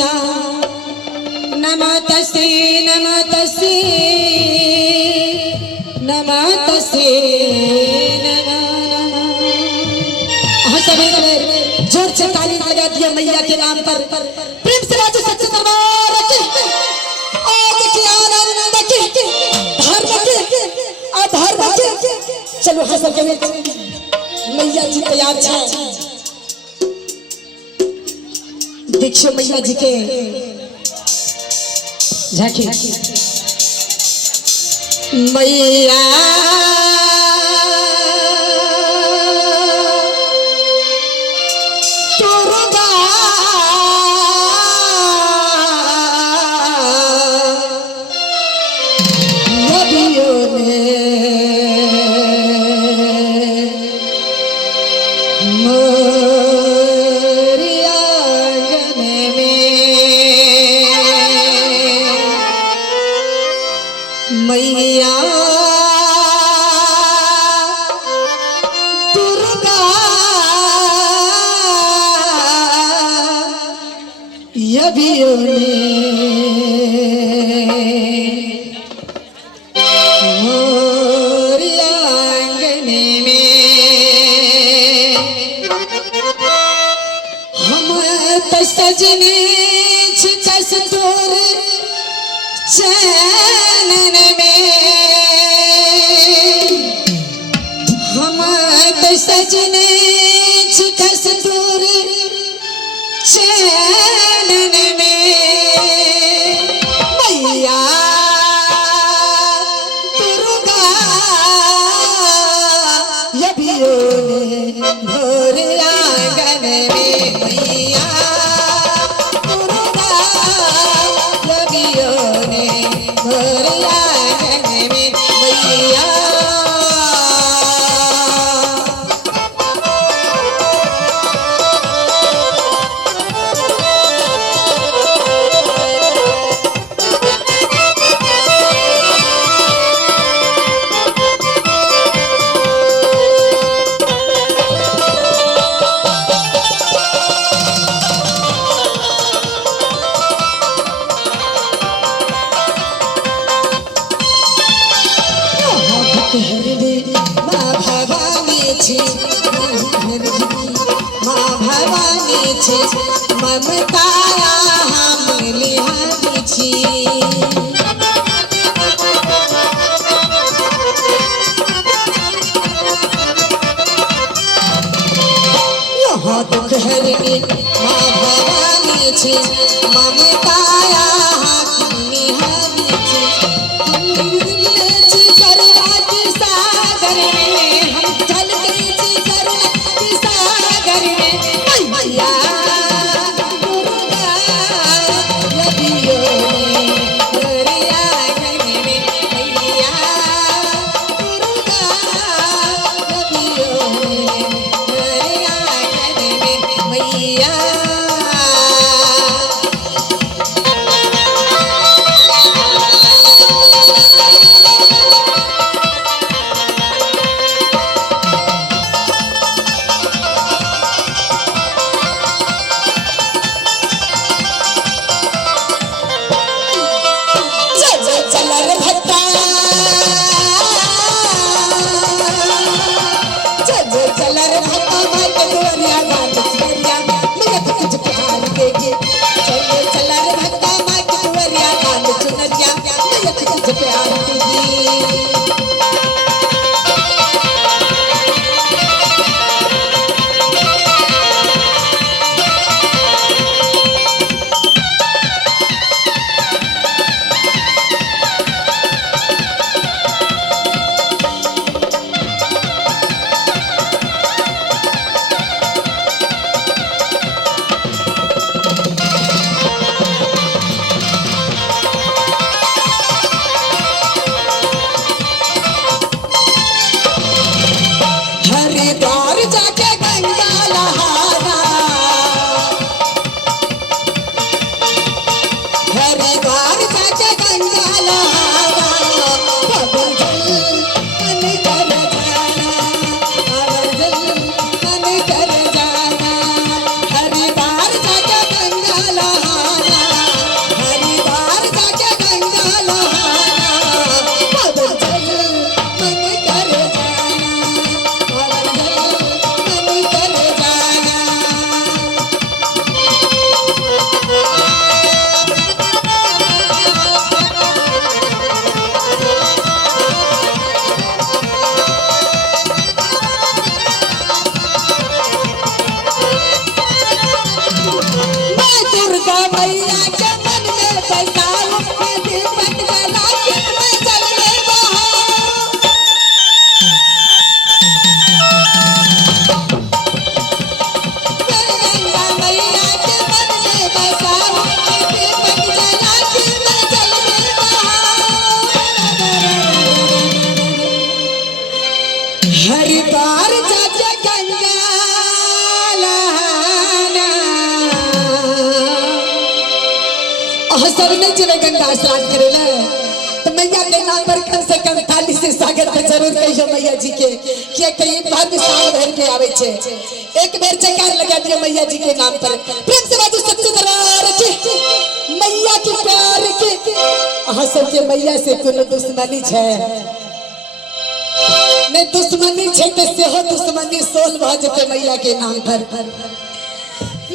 सीता नमस्तस्ते नमस्तस्ते नमस्तस्ते नमः। सभी जोर से ताली लगा दिया मैया के नाम पर। प्रेम से राजू सच्चे दरबार की आज की आनंद की धर्म की अधर्म की। चलो हासिल के मैया जी तैयार छे। देखियो मैया जी के झांकी। मैया मैया दुर्गा यबियों ने मोरी आंगने में हम तो सजने कस्तूर चैनन में हम तो सजने कस्तूर चैनन में मैया दुर्गा यबियों ने भोर आंगन में मैया दुर्गा यबियों ने भोर आंगन में मैया। माँ भवानी छे ममताया हम लिहानी छी। यहाँ दुख हरनी माँ भवानी छे ममताया हम लिहानी छी। सागर में हम चलते छी सागर में मैया दुर्गा यबियों ने भोर आंगन में मैया दुर्गा यबियों ने भोर आंगन में मैया। मैया के मन में बसाओ मैं दीपक जला के मैं जलने बहाऊं गंगा मैया के मन में बसाओ मैं दीपक जला के मैं जलने बहाऊं हरिद्वार जाके गंगा सब नहीं चले गंगा स्नान करेला तो मैया के नाम पर कम से कम थाली से सागर पे जरूर कहियो मैया जी के कि कई बार साल भर के आवे छे एक बेर जयकार लगा दियो मैया जी के नाम पर प्रेम से बाजू सच्चे दरबार के मैया के प्यार के अहाँ सब के मैया से कोनो दुश्मनी छे नहीं दुश्मनी छे तो सेहो दुश्मनी सोल भ जते मैया के नाम पर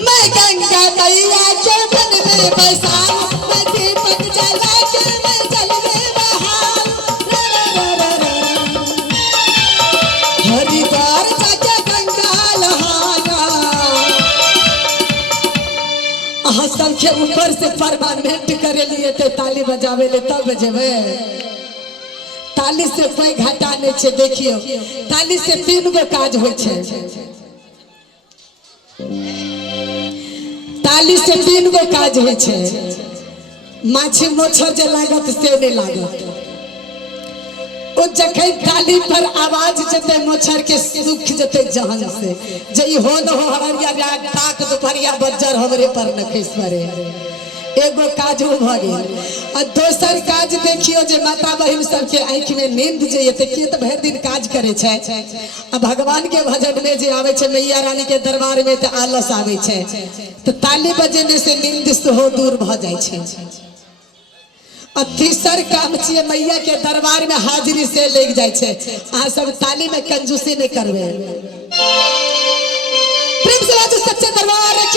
मैं गंगा मैया के मन में बसाऊं मैं दीपक जला के मैं जलने बहाऊं हरिद्वार जाके गंगा नहाना अहाँ सबके ऊपर से परमानेंट करे लिए तो ताली बजावे ले तब बजेबे ताली से कोई घाटा नहीं छे देखियो ताली से 3 गो काज होय छे ताली से 3 गो काज होय छे माछी मोछर जे लागत से नहीं लागत ओ जखन ताली पर आवाज जते मोछर के सुख जते जहान से जई हो न हो हरिया रात ताक दुपहरिया बज्जर हमरे पर न खिस परे एगो काज हो भ गेल आ दोसर काज देखियो जे माता बहिन सब के आंख में नींद जे एते के त भर दिन काज करे छै आ भगवान के भजन में जे आवे छै मैया रानी के दरबार में त आलस आवे छै तो ताली बजेने से नींद से हो दूर भ जाय छै आ तीसर काम छिए मैया के दरबार में हाजिरी से लग जाय छै आ सब ताली में कंजूसी नहीं करबे